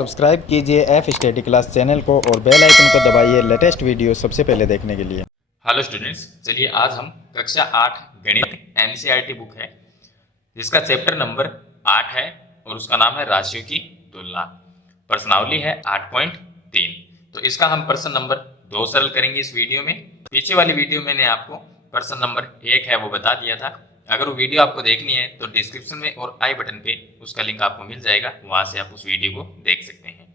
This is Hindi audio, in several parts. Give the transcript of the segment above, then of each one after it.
सब्सक्राइब कीजिए एफ स्टडी क्लास चैनल को और बेल आइकन को दबाइए लेटेस्ट वीडियो सबसे पहले देखने के लिए। हेलो स्टूडेंट्स, चलिए आज हम कक्षा 8 गणित एनसीईआरटी बुक है जिसका चैप्टर नंबर 8 है और उसका नाम है राशियों की तुलना। प्रश्नावली है 8.3। तो इसका हम प्रश्न नंबर 2 सरल करेंगे इस वीडियो में। पीछे वाली वीडियो मैंने आपको प्रश्न नंबर 1 है वो बता दिया था। अगर वो वीडियो आपको देखनी है तो डिस्क्रिप्शन में और आई बटन पे उसका लिंक आपको मिल जाएगा, वहां से आप उस वीडियो को देख सकते हैं।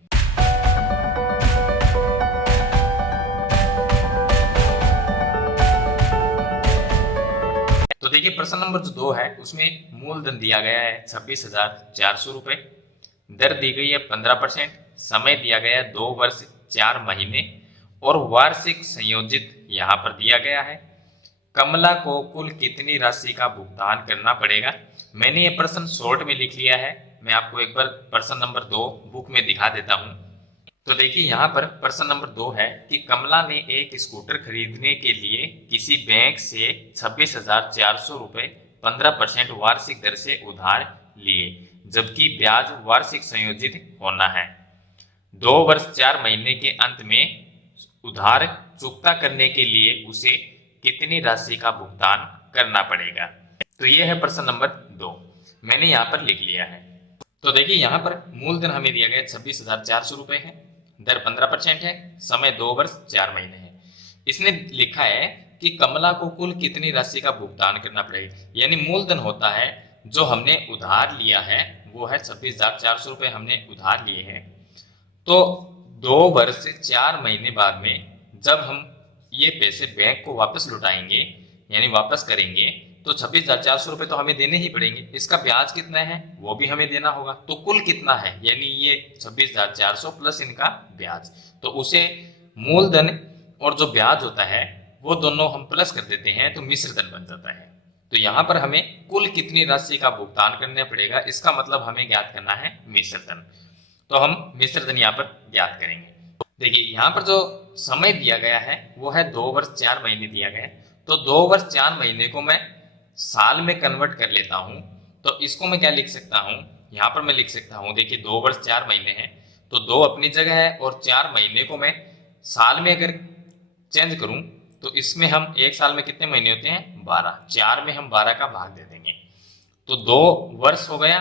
तो देखिए प्रश्न नंबर जो 2 है उसमें मूलधन दिया गया है 26,400 रुपए, दर दी गई है 15%, समय दिया गया है 2 वर्ष 4 महीने और वार्षिक संयोजित यहाँ पर दिया गया है। कमला को कुल कितनी राशि का भुगतान करना पड़ेगा। मैंने ये प्रश्न शॉर्ट में लिख लिया है, मैं आपको एक बार प्रश्न नंबर 2 बुक में दिखा देता हूँ। तो देखिए यहाँ पर प्रश्न नंबर 2 है कि कमला ने एक स्कूटर खरीदने के लिए किसी बैंक से 26,400 रुपए 15% वार्षिक दर से उधार लिए, जबकि ब्याज वार्षिक संयोजित होना है। 2 वर्ष 4 महीने के अंत में उधार चुकता करने के लिए उसे कितनी राशि का भुगतान करना पड़ेगा। तो ये है प्रश्न नंबर 2, मैंने यहाँ पर लिख लिया है। तो देखिए यहाँ पर मूलधन हमें दिया गया 26,400 रुपए है, दर 15% है, समय 2 वर्ष 4 महीने है। इसने लिखा है कि कमला को कुल कितनी राशि का भुगतान करना पड़ेगा, यानी मूलधन होता है जो हमने उधार लिया है वो है 26,400 रुपए हमने उधार लिए हैं। तो 2 वर्ष 4 महीने बाद में जब हम ये पैसे बैंक को वापस लौटाएंगे यानी वापस करेंगे तो 26,400 रुपए तो हमें देने ही पड़ेंगे। इसका ब्याज कितना है वो भी हमें देना होगा। तो कुल कितना है, यानी ये 26,400 प्लस इनका ब्याज, तो उसे मूलधन और जो ब्याज होता है वो दोनों हम प्लस कर देते हैं तो मिश्र धन बन जाता है। तो यहाँ पर हमें कुल कितनी राशि का भुगतान करना पड़ेगा, इसका मतलब हमें ज्ञात करना है मिश्र धन। तो हम मिश्र धन यहाँ पर ज्ञात करेंगे। देखिए यहाँ पर जो समय दिया गया है वो है 2 वर्ष 4 महीने दिया गया है। तो 2 वर्ष 4 महीने को मैं साल में कन्वर्ट कर लेता हूं, तो इसको मैं क्या लिख सकता हूं, यहाँ पर मैं लिख सकता हूं। देखिए 2 वर्ष 4 महीने हैं तो 2 अपनी जगह है और 4 महीने को मैं साल में अगर चेंज करूं तो इसमें हम एक साल में कितने महीने होते हैं 12, 4 में हम 12 का भाग दे देंगे तो 2 वर्ष हो गया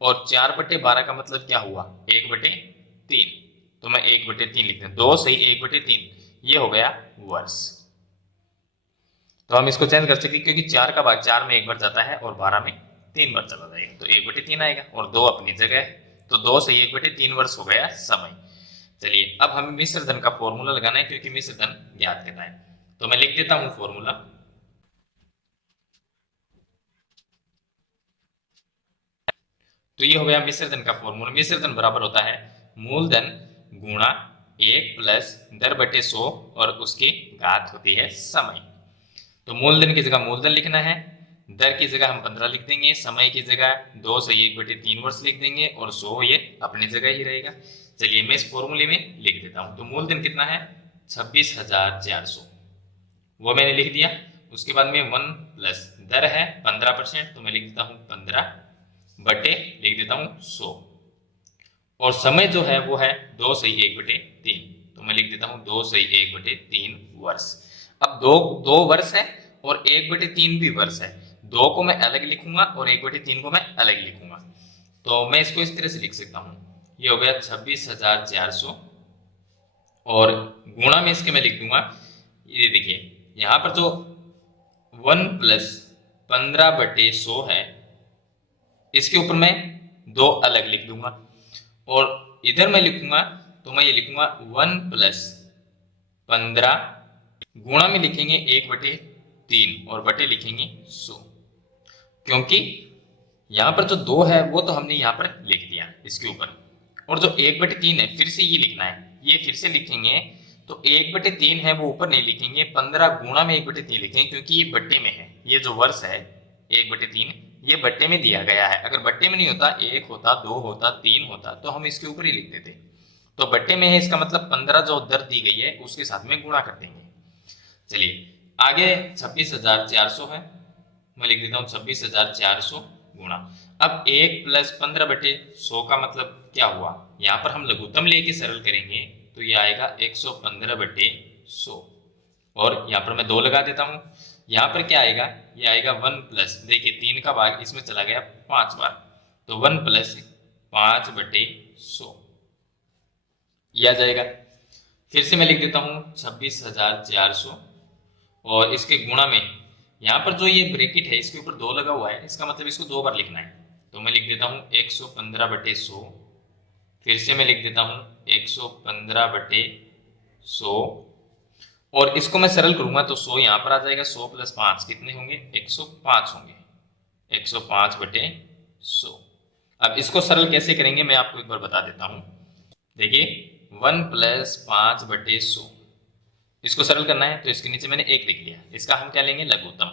और 4/12 का मतलब क्या हुआ 1/3। तो मैं 1/3 लिख दें, 2 सही 1/3, ये हो गया वर्ष। तो हम इसको चेंज कर सकते क्योंकि 4 का भाग 4 में 1 बार जाता है और 12 में 3 बार चला जाएगा, तो 1/3 आएगा और 2 अपनी जगह है, तो 2 से 1/3 वर्ष हो गया समय। चलिए अब हमें मिश्र धन का फॉर्मूला लगाना है क्योंकि मिश्र धन ज्ञात करना है। तो मैं लिख देता हूं फॉर्मूला। तो ये हो गया मिश्र धन का फॉर्मूला। मिश्र धन बराबर होता है मूलधन गुणा 1 प्लस दर बटे 100 और उसकी घात होती है समय। तो मूलधन की जगह मूलधन लिखना है, दर की जगह हम 15 लिख देंगे, समय की जगह 2 से 1/3 वर्ष लिख देंगे और 100 ये अपनी जगह ही रहेगा। चलिए मैं इस फॉर्मूले में लिख देता हूं। तो मूलधन कितना है 26,400, वो मैंने लिख दिया। उसके बाद में 1 प्लस दर है 15%, तो मैं लिख देता हूँ 15 बटे लिख देता हूँ 100 और समय जो है वो है 2 से 1/3, तो मैं लिख देता हूँ 2 से 1/3 वर्ष। अब 2 वर्ष है और 1/3 भी वर्ष है, 2 को मैं अलग लिखूंगा और 1/3 को मैं अलग लिखूंगा। तो मैं इसको इस तरह से लिख सकता हूँ, ये हो गया 26,400 और गुणा में इसके मैं लिख दूंगा, ये देखिए यहाँ पर जो 1 प्लस 15/100 है इसके ऊपर मैं 2 अलग लिख दूंगा और इधर मैं लिखूंगा तो मैं ये लिखूंगा 1 प्लस 15 गुणा में लिखेंगे 1/3 और बटे लिखेंगे 100, क्योंकि यहाँ पर जो 2 है वो तो हमने यहाँ पर लिख दिया इसके ऊपर, और जो 1/3 है फिर से ये लिखना है, ये फिर से लिखेंगे तो 1/3 है वो ऊपर नहीं लिखेंगे, 15 गुणा में 1/3 लिखेंगे क्योंकि ये बट्टे में है। ये जो वर्ष है 1/3 ये बट्टे में दिया गया है, अगर बट्टे में नहीं होता 1 होता 2 होता 3 होता तो हम इसके ऊपर ही लिख देते, तो बट्टे में है इसका मतलब 15 जो दर दी गई है उसके साथ में गुणा कर देंगे। चलिए आगे 26,400 है, मैं लिख देता हूँ 26,400 गुणा। अब 1 प्लस 15/100 का मतलब क्या हुआ यहाँ पर हम लघुत्तम लेके सरल करेंगे तो ये आएगा 115/100 और यहाँ पर मैं 2 लगा देता हूँ। यहाँ पर क्या आएगा, ये आएगा 1 प्लस, देखिए 3 का भाग इसमें चला गया 5 बार, तो 1 प्लस 5/100 ये आ जाएगा। फिर से मैं लिख देता हूँ 26,400 और इसके गुणा में यहाँ पर जो ये ब्रैकेट है इसके ऊपर 2 लगा हुआ है, इसका मतलब इसको 2 बार लिखना है, तो मैं लिख देता हूँ 115/100। फिर से मैं लिख देता हूँ 115/100 और इसको मैं सरल करूंगा तो 100 यहाँ पर आ जाएगा, 100 प्लस 5 कितने होंगे, 105 होंगे, 105/100। अब इसको सरल कैसे करेंगे मैं आपको एक बार बता देता हूँ। देखिए 1 प्लस 5/100 इसको सरल करना है तो इसके नीचे मैंने 1 लिख लिया, इसका हम क्या लेंगे, लघुत्तम,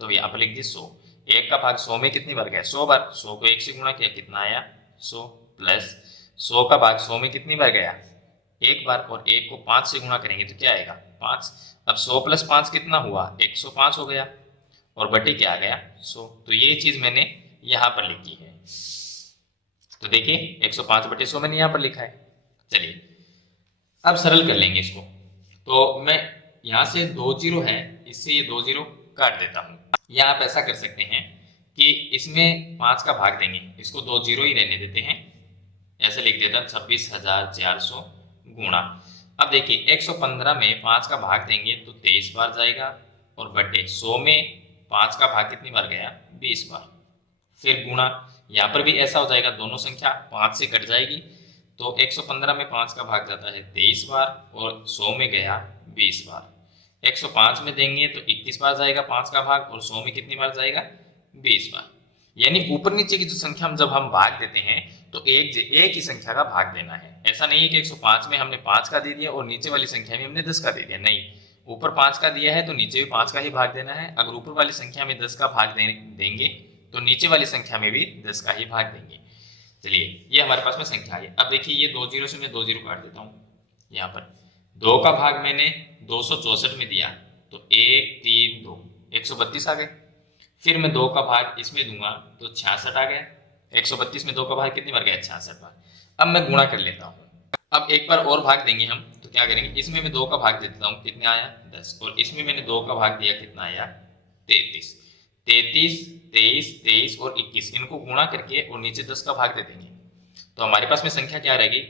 तो यहाँ पर लिख दिए 100। 1 का भाग 100 में कितनी बार गया, 100 बार, 100 को 1 से गुणा किया कितना आया 100, प्लस 100 का भाग 100 में कितनी बार गया, 1 बार, और 1 को 5 से गुणा करेंगे तो क्या आएगा 5। अब 100 प्लस 5 कितना हुआ, 105 हो गया, और बटे क्या आ गया 100। तो ये चीज मैंने यहाँ पर लिखी है, तो देखिए 105/100 मैंने यहाँ पर लिखा है। चलिए अब सरल कर लेंगे इसको, तो मैं यहाँ से 2 जीरो है, इससे ये 2 जीरो काट देता हूँ, या आप ऐसा कर सकते हैं कि इसमें 5 का भाग देंगे, इसको 2 जीरो ही रहने देते हैं, ऐसे लिख देता 26,400 गुणा। अब देखिए 115 में 5 का भाग देंगे तो 23 बार जाएगा, और बटे 100 में 5 का भाग कितनी बार गया, 20 बार, फिर गुणा। यहाँ पर भी ऐसा हो जाएगा, दोनों संख्या 5 से कट जाएगी, तो 115 में 5 का भाग जाता है 23 बार, और 100 में गया 20 बार। 105 में देंगे तो 21 बार जाएगा 5 का भाग, और 100 में कितनी बार जाएगा, 20 बार। यानी ऊपर नीचे की जो संख्या जब हम भाग देते हैं तो एक ही संख्या का भाग देना है। ऐसा नहीं है कि 105 में हमने 5 का दे दिया और नीचे वाली संख्या में हमने 10 का दे दिया, नहीं, ऊपर 5 का दिया है तो नीचे भी 5 का ही भाग देना है। अगर ऊपर वाली संख्या में 10 का भाग देंगे तो नीचे वाली संख्या में भी 10 का ही भाग देंगे। चलिए ये हमारे पास में संख्या है। अब देखिए ये 2 जीरो से मैं 2 जीरो काट देता हूँ, यहाँ पर 2 का भाग मैंने 264 में दिया तो 1 3 2 132 आ गए, फिर मैं 2 का भाग इसमें दूंगा तो 66 आ गया। 132 में 2 का भाग कितनी बार गया, 66 बार। अब मैं गुणा कर लेता हूँ, अब एक बार और भाग देंगे हम, तो क्या करेंगे, इसमें मैं 2 का भाग दे देता हूँ, कितने आया 10, और इसमें मैंने 2 का भाग दिया, कितना आया 33। 33 23 23 और 21 इनको गुणा करके और नीचे 10 का भाग दे देंगे, तो हमारे पास में संख्या क्या रह गई,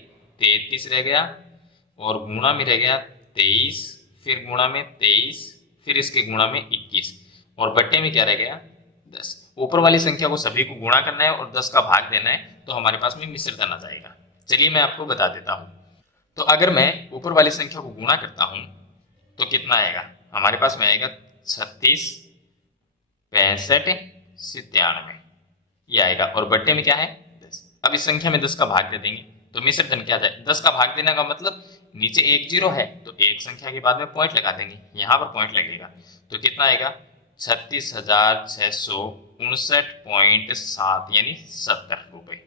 33 रह गया, और गुणा में रह गया 23, फिर गुणा में 23, फिर इसके गुणा में 21, और बट्टे में क्या रह गया 10। ऊपर वाली संख्या को सभी को गुणा करना है और 10 का भाग देना है, तो हमारे पास में मिश्र धन आ जाएगा। चलिए मैं आपको बता देता हूँ। तो अगर मैं ऊपर वाली संख्या को गुणा करता हूँ तो कितना आएगा, हमारे पास में आएगा 36 65 97 ये आएगा, और बट्टे में क्या है 10। अब इस संख्या में 10 का भाग दे देंगे तो मिश्र धन क्या जाए, 10 का भाग देने का मतलब नीचे 1 जीरो है तो एक संख्या के बाद में पॉइंट लगा देंगे, यहाँ पर पॉइंट लगेगा, तो कितना आएगा 36,659.7 यानी 70 रुपए।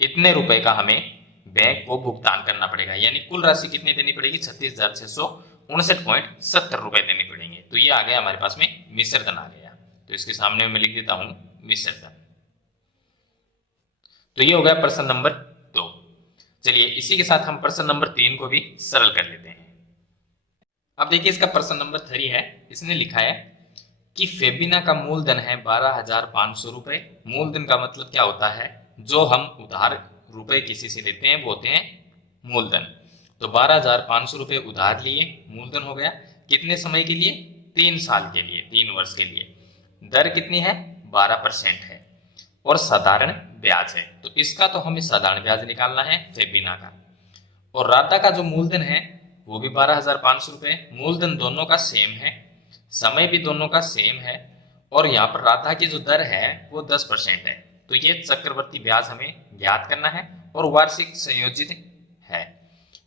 इतने रुपए का हमें बैंक को भुगतान करना पड़ेगा, यानी कुल राशि कितनी देनी पड़ेगी, 36,659.70 रुपए देने पड़ेंगे। तो ये आ गया हमारे पास में मिश्र धन आ गया, तो इसके सामने मैं लिख देता हूं मिश्र धन। तो ये हो गया प्रश्न नंबर 2। चलिए इसी के साथ हम प्रश्न नंबर 3 को भी सरल कर लेते हैं। अब देखिए इसका प्रश्न नंबर 3 है, इसने लिखा है कि फेबिना का मूलधन है 12,500 रुपए। मूलधन का मतलब क्या होता है, जो हम उधार रुपए किसी से लेते हैं वो होते हैं मूलधन। तो 12,500 रुपए उधार लिए, मूलधन हो गया, कितने समय के लिए, 3 साल के लिए, 3 वर्ष के लिए। दर कितनी है, 12% है, और साधारण ब्याज है, तो इसका तो हमें साधारण ब्याज निकालना है फेबिना का। और राधा का जो मूलधन है वो भी 12,500 रुपए, मूलधन दोनों का सेम है, समय भी दोनों का सेम है, और यहाँ पर राधा की जो दर है वो 10% है। तो ये चक्रवर्ती ब्याज हमें ज्ञात करना है और वार्षिक संयोजित है।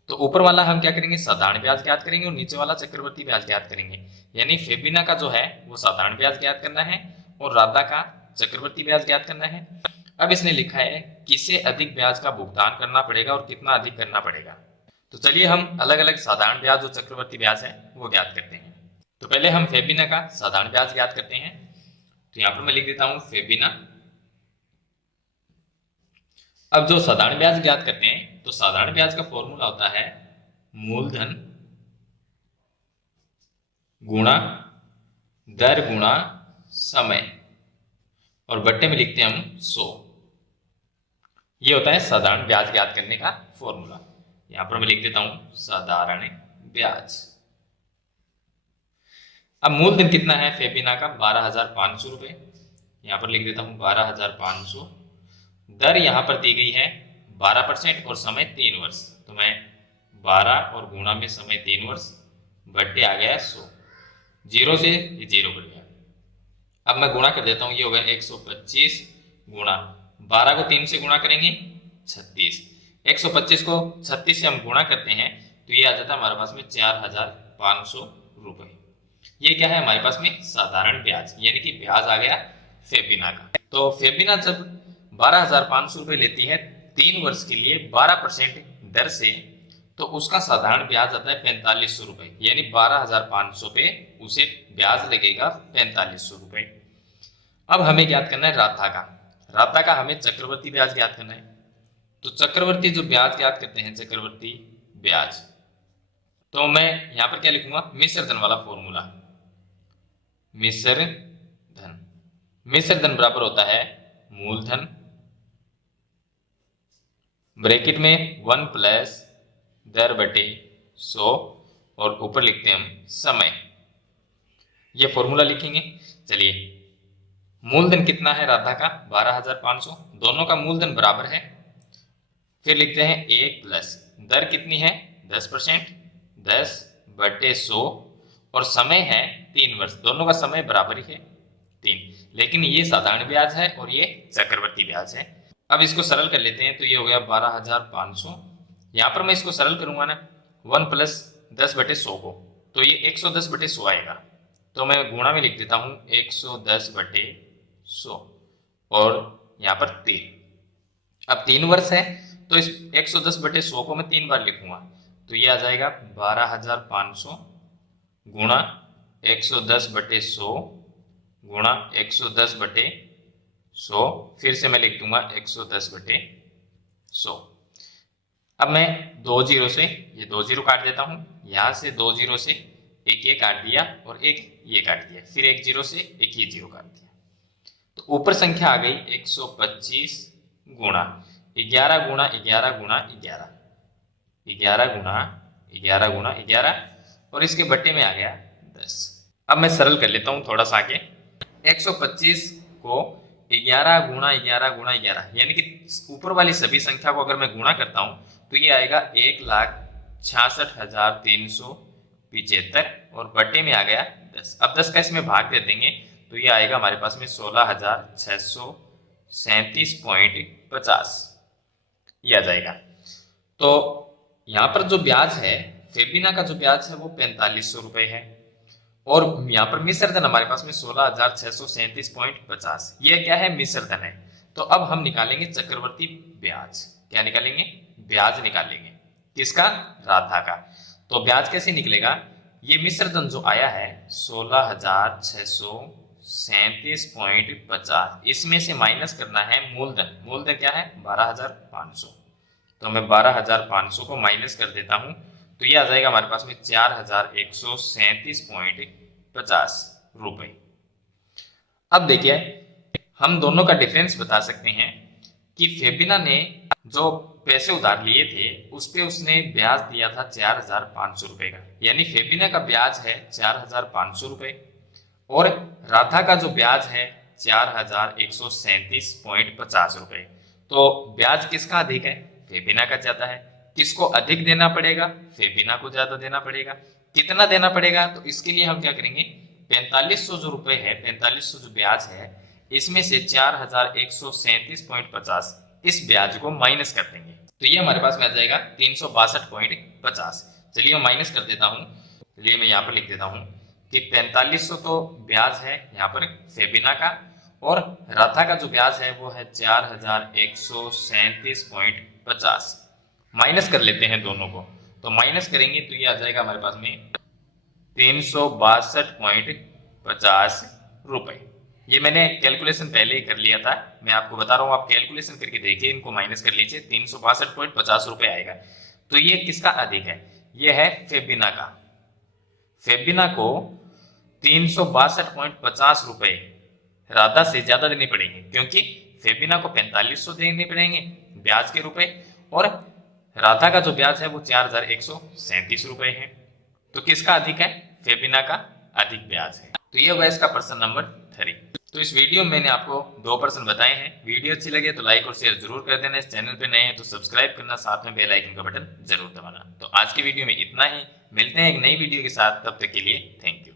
तो ऊपर वाला हम क्या करेंगे, साधारण ब्याज ज्ञात करेंगे, और नीचे वाला चक्रवर्ती ब्याज ज्ञात करेंगे। यानी फेबिना का जो है वो साधारण ब्याज ज्ञात करना है और राधा का चक्रवर्ती ब्याज ज्ञात करना है। अब इसने लिखा है किसे अधिक ब्याज का भुगतान करना पड़ेगा और कितना अधिक करना पड़ेगा। तो चलिए हम अलग अलग साधारण ब्याज और चक्रवर्ती ब्याज है वो ज्ञात करते हैं। तो पहले हम फेबिना का साधारण ब्याज ज्ञात करते हैं। तो यहाँ पर मैं लिख देता हूं फेबिना अब जो साधारण ब्याज ज्ञात करते हैं तो साधारण ब्याज का फॉर्मूला होता है मूलधन गुणा दर गुणा समय और बट्टे में लिखते हैं हम 100। ये होता है साधारण ब्याज ज्ञात करने का फॉर्मूला। यहां पर मैं लिख देता हूं साधारण ब्याज। अब मूलधन कितना है फेबिना का 12,500 रुपए, यहां पर लिख देता हूं 12,500। दर यहां पर दी गई है 12% और समय 3 वर्ष, तो मैं 12 और गुणा में समय 3 वर्ष बट्टे आ गया 100। जीरो से ये जीरो कट गया। अब मैं गुणा कर देता हूं, ये हो गया 125 गुणा 12 को 3 से गुणा करेंगे 36। 125 को 36 से हम गुणा करते हैं तो ये आ जाता है हमारे पास में 4,500 रुपए। ये क्या है हमारे पास में साधारण ब्याज, यानी कि ब्याज आ गया फेबिना का। तो फेबिना जब 12,500 रुपए लेती है 3 वर्ष के लिए 12% दर से, तो उसका साधारण ब्याज आता है 4500 रुपए, यानी 12,500 पे उसे ब्याज लगेगा 4500 रुपए। अब हमें ज्ञात करना है राधा का। राधा का हमें चक्रवर्ती ब्याज ज्ञात करना है। तो चक्रवर्ती जो ब्याज ज्ञात करते हैं चक्रवर्ती ब्याज, तो मैं यहां पर क्या लिखूंगा मिश्र धन वाला फॉर्मूला। मिश्र धन बराबर होता है मूलधन ब्रैकेट में 1 प्लस दर बटे 100 और ऊपर लिखते हैं हम समय। ये फॉर्मूला लिखेंगे। चलिए, मूलधन कितना है राधा का 12,500, दोनों का मूलधन बराबर है। फिर लिखते हैं 1 प्लस दर कितनी है 10%, 10 बटे 100 और समय है 3 वर्ष, दोनों का समय बराबर ही है 3। लेकिन ये साधारण ब्याज है और ये चक्रवर्ती ब्याज है। अब इसको सरल कर लेते हैं तो ये हो गया 12,500। यहां पर मैं इसको सरल करूंगा ना 1 प्लस 10 बटे 100 को, तो ये 110 बटे 100 आएगा। तो मैं गुणा में लिख देता हूं 110 बटे 100 और यहाँ पर 3। अब 3 वर्ष है तो इस 110 बटे 100 को मैं 3 बार लिखूंगा, तो ये आ जाएगा 12,500 गुणा 110 बटे 100 गुणा 110 बटे 100, फिर से मैं लिख दूंगा 110 बटे 100। अब मैं 2 जीरो से ये 2 जीरो काट देता हूं, यहां से 2 जीरो से एक ये काट दिया और एक ये काट दिया, फिर 1 जीरो से एक ये जीरो काट दिया, तो ऊपर संख्या आ गई 125 गुणा 11 गुणा 11 गुणा 11, 11 गुणा 11 गुणा 11 और इसके बट्टे में आ गया 10। अब मैं सरल कर लेता हूं थोड़ा सा आगे। 125 को 11 गुणा 11 गुणा 11, यानी कि ऊपर वाली सभी संख्या को अगर मैं गुणा करता हूं तो ये आएगा 1,66,375 और बट्टे में आ गया 10। अब 10 का इसमें भाग दे देंगे तो ये आएगा हमारे पास में 16,637.50 ये आ जाएगा। तो यहाँ पर जो ब्याज है फेबिना का जो ब्याज है वो 4500 रुपए है और यहाँ पर मिश्र धन हमारे पास में 16,637.50, ये क्या है मिश्र धन है। तो अब हम निकालेंगे चक्रवर्ती ब्याज। क्या निकालेंगे ब्याज निकालेंगे किसका राधा का। तो ब्याज कैसे निकलेगा, ये मिश्र धन जो आया है 16,637.50, इसमें से माइनस करना है मूलधन। मूलधन क्या है 12,500, तो मैं 12,500 को माइनस कर देता हूं तो ये आ जाएगा हमारे पास में 4,137.50 रुपए। अब देखिए हम दोनों का डिफरेंस बता सकते हैं कि फेबिना ने जो पैसे उधार लिए थे उस पे उसने ब्याज दिया था 4,500 रुपए का, यानी फेबिना का ब्याज है 4,500 रुपए और राधा का जो ब्याज है 4,137.50 रुपए। तो ब्याज किसका अधिक है फेबिना का ज्यादा है। किसको अधिक देना पड़ेगा फेबिना को ज्यादा देना पड़ेगा। कितना देना पड़ेगा, तो इसके लिए हम क्या करेंगे 4500 जो रुपए है 4500 जो ब्याज है इसमें से 4,137.50 इस ब्याज को माइनस कर देंगे तो ये हमारे पास में आ जाएगा 362.50। चलिए मैं माइनस कर देता हूं। चलिए मैं यहाँ पर लिख देता हूं कि 4500 तो ब्याज है यहाँ पर फेबिना का और राधा का जो ब्याज है वो है 4,137.50। माइनस कर लेते हैं दोनों को, तो माइनस करेंगे तो ये आ जाएगा हमारे पास में 362.50 रुपए। ये मैंने कैलकुलेशन पहले ही कर लिया था, मैं आपको बता रहा हूँ, आप कैलकुलेशन करके देखिए, इनको माइनस कर लीजिए, 362.50 रुपए आएगा। तो ये किसका अधिक है? ये है फेबिना का। फेबिना को 362.50 रुपए राधा से ज्यादा देने पड़ेंगे, क्योंकि फेबिना को 4500 देने पड़ेंगे ब्याज के रुपए, और राधा का जो ब्याज है वो 4137 रुपए है। तो किसका अधिक है? फेबिना का अधिक ब्याज है। तो ये होगा इसका प्रश्न नंबर 3। तो इस वीडियो में मैंने आपको 2 प्रश्न बताए हैं। वीडियो अच्छी लगे तो लाइक और शेयर जरूर कर देना। इस चैनल पे नए हैं तो सब्सक्राइब करना, साथ में बेल आइकन का बटन जरूर दबाना। तो आज की वीडियो में इतना ही, मिलते हैं एक नई वीडियो के साथ, तब तक के लिए थैंक यू।